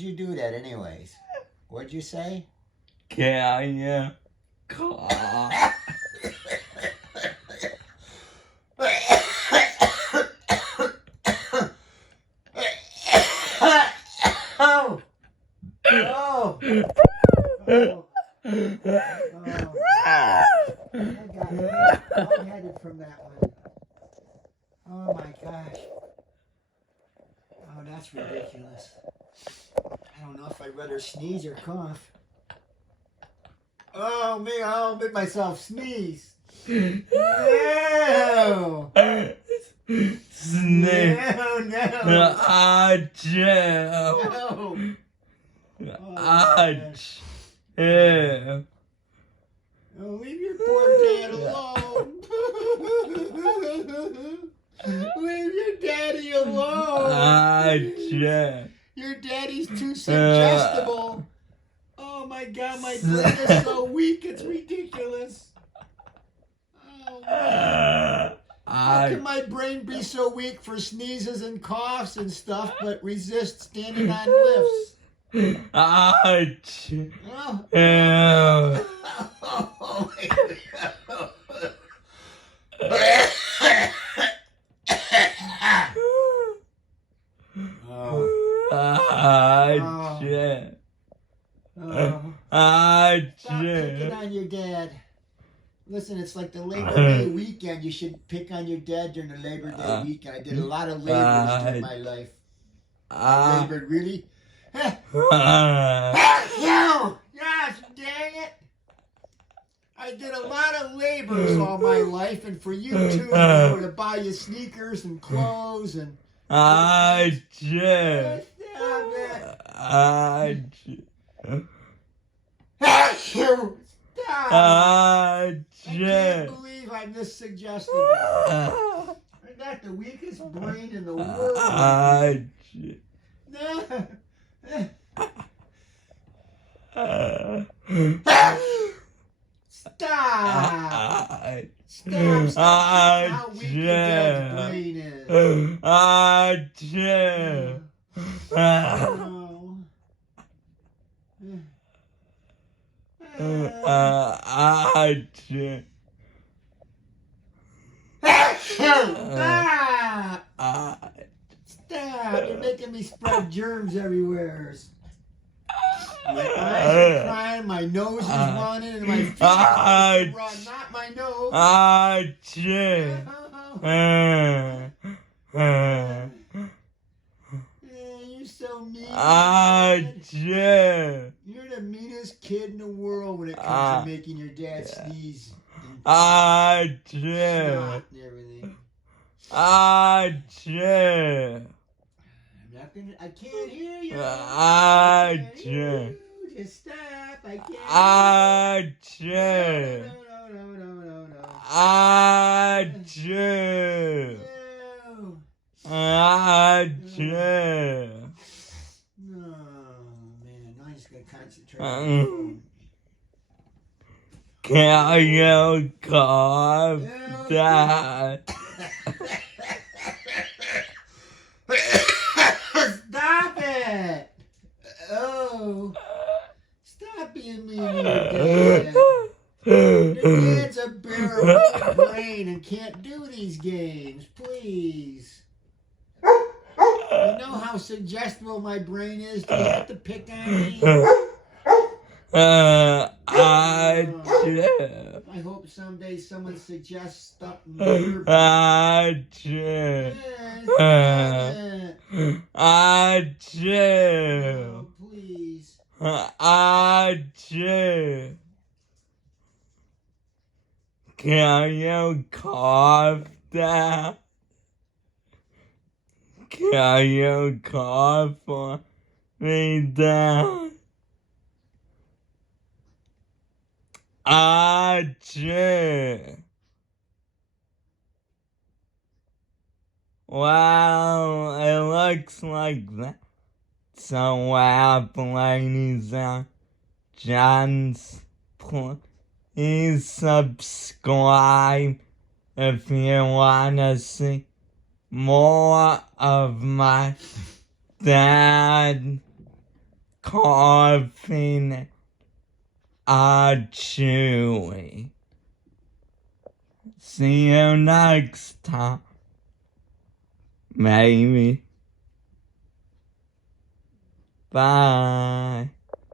You do that anyways? What'd you say? Can you cough? Oh! Oh! Oh! Oh! I got lightheaded from that one. Oh my gosh. Oh, that's ridiculous. I don't know if I'd rather sneeze or cough. Oh, me, I'll make myself sneeze. No! Snake. No, no! Achoo. No! Achoo. Oh, leave your poor dad alone. Leave your daddy alone. Achoo. Your daddy's too suggestible. Oh my God, my brain is so weak, it's ridiculous. Oh man. How can my brain be so weak for sneezes and coughs and stuff, but resist standing on lifts? Achoo. Oh. Ew. Oh, Achoo. Stop picking on your dad. Listen, it's like the Labor Day weekend. You should pick on your dad during the Labor Day weekend. I did a lot of labors during my life. I labored really. You! Gosh, dang it! I did a lot of labors all my life, and for you too, you know, to buy you sneakers and clothes and. Achoo. Stop it! Achoo. Stop! I can't Achoo. believe I'm this suggestible. I got the weakest brain in the world. Achoo. No. Stop! Stop! Stop! How weak your dad's brain is. Achoo. Oh. Achoo. Stop! Stop! You're making me spread germs everywhere. My eyes are crying, my nose is running, and my feet are run. Not my nose. Achoo. You're so mean. Achoo. You're the meanest kid in the world when it comes to making your dad sneeze. Achoo. Snot and everything. Achoo. I'm not gonna. I can't hear you. Achoo. Just stop. I can't. Achoo. No. Achoo. No. Achoo. No, man. Now I'm just gonna concentrate. Can you cough that? Stop it! Oh. Stop being mean to your dad. Your dad's a bear of brain and can't do these games. Please. You know how suggestible my brain is? Do you have to pick on me? Achoo. I hope someday someone suggests stuff in your Achoo. Achoo. Oh, please. Achoo. Can you cough that? Can you cough for me down? Achoo. Well, it looks like that. So, ladies and gents, please subscribe if you want to see more of my dad coughing are chewy. See you next time, maybe. Bye.